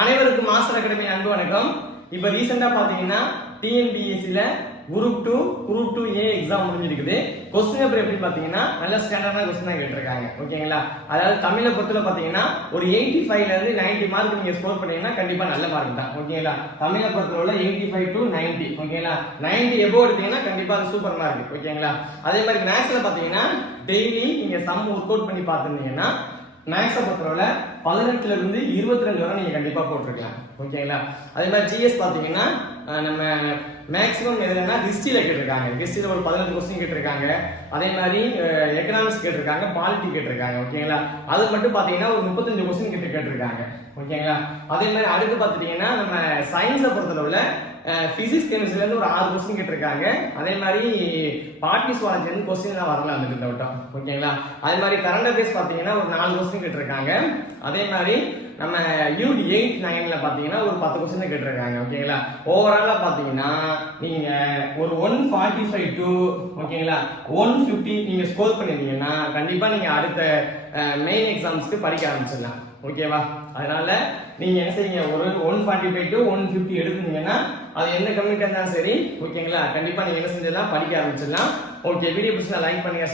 அனைவருக்கும் master academy அன்பு வணக்கம். இப்ப ரீசெண்டா பாத்தீங்கன்னா டிஎன்பிஎஸ்சில குரூப் 2 A எக்ஸாம் முடிஞ்சிருக்குது. கொஸ்டின் பேப்பர் எப்படி பாத்தீங்கன்னா நல்ல ஸ்டாண்டர்டான கொஸ்டின் தான் கேட்டிருக்காங்க. ஓகேங்களா? அதாவது தமிழை பொறுத்தவரை பாத்தீங்கன்னா ஒரு 85ல இருந்து 90 மார்க் நீங்க ஸ்கோர் பண்ணீங்கன்னா கண்டிப்பா நல்ல மார்க் தான். ஓகேங்களா? தமிழை பொறுத்தவரை 85 to 90. ஓகேங்களா? 90 எபோவ் எடுத்தீங்கன்னா கண்டிப்பா அது சூப்பர் மார்க். ஓகேங்களா? அதே மாதிரி மேத்ஸ்ல பாத்தீங்கன்னா டெய்லி நீங்க சம் ஒர்க் அவுட் பண்ணி பார்த்திருந்தீங்கன்னா மேக்ஸை பொறுத்தவரை 18ல இருந்து 22 வரை நீங்க கண்டிப்பா போட்டிருக்கலாம். ஓகேங்களா? அதே மாதிரி ஜிஎஸ் பாத்தீங்கன்னா நம்ம மேக்ஸிமம் எதுனா ஹிஸ்டரியில கேட்டிருக்காங்க. ஹிஸ்டரியில ஒரு 18 கொஸ்டின் கேட்டிருக்காங்க. அதே மாதிரி எக்கனாமிக்ஸ் கேட்டிருக்காங்க, பாலிட்டி கேட்டிருக்காங்க. ஓகேங்களா? அது மட்டும் பாத்தீங்கன்னா ஒரு 35 கொஸ்டின் கேட்டிருக்காங்க. ஓகேங்களா? அதே மாதிரி அடுத்து பாத்துட்டீங்கன்னா நம்ம சயின்ஸை பொறுத்தளவுல பிசிக்ஸ் கெமிஸ்ட்ரில இருந்து ஒரு 6 கொஸ்டின் கேட்டிருக்காங்க. அதே மாதிரி பார்ட்டி சுவாலஜில இருந்து கொஸ்டின் தான் வரல அந்த டவுட்டா. ஓகேங்களா? அதே மாதிரி கரண்ட் அஃபேர்ஸ் பாத்தீங்கன்னா ஒரு 4 கொஸ்டின் கேட்டிருக்காங்க. அதே மாதிரி நம்ம யூடி 8, 9ல பாத்தீங்கன்னா ஒரு 10 கொஸ்டின் கேட்டிருக்காங்க. ஓகேங்களா? ஓவராலா பாத்தீங்கன்னா நீங்க ஒரு 145 to ஓகேங்களா 150 நீங்க ஸ்கோர் பண்ணிருந்தீங்கன்னா கண்டிப்பா நீங்க அடுத்த மெயின் எக்ஸாம்ஸ்க்கு படிக்க ஆரம்பிச்சிடலாம். ஓகேவா? அதனால நீங்க என்ன செய்யுங்க, ஒரு 145 to 150 எடுத்தீங்கன்னா அது என்ன கம்யூனிட்டி இருந்தாலும் சரி. ஓகேங்களா? கண்டிப்பா நீங்க என்ன செஞ்சிடலாம், படிக்க ஆரம்பிச்சிடலாம். ஓகே, வீடியோ பிடிச்சா லைக் பண்ணுங்க.